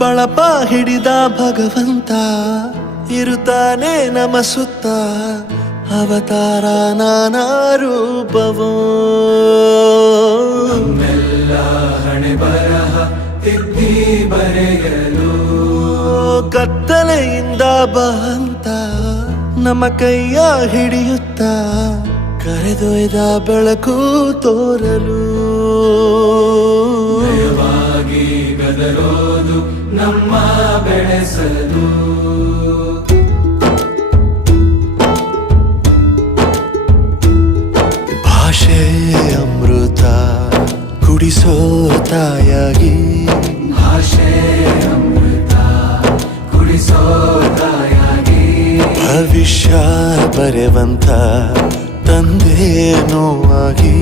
ಬಳಪ ಹಿಡಿದ ಭಗವಂತ ಇರುತ್ತಾನೆ ನಮ ಸುತ್ತ, ಅವತಾರ ನಾನಾ ರೂಪವೋ. ನಮ್ಮೆಲ್ಲ ಹಣೆ ಬರಹ ತಿದ್ದಿ ಬರೆಯಲು ಕತ್ತಲೆಯಿಂದ ಬಂತ ನಮ್ಮ ಕೈಯ ಹಿಡಿಯುತ್ತ, ಕರೆದೊಯ್ದ ಬೆಳಕು ತೋರಲು. ಭಯವಾಗಿ ಗದರೋದು ನಮ್ಮ ಬೆಳೆಸಲು. ಭಾಷೆ ಅಮೃತ ಕುಡಿಸೋ ತಾಯಾಗಿ, ಭಾಷೆ ಅಮೃತ ಕುಡಿಸೋ ತಾಯಾಗಿ, ಭವಿಷ್ಯ ಬರೆವಂತ ತಂದೆ ನೋವಾಗಿ.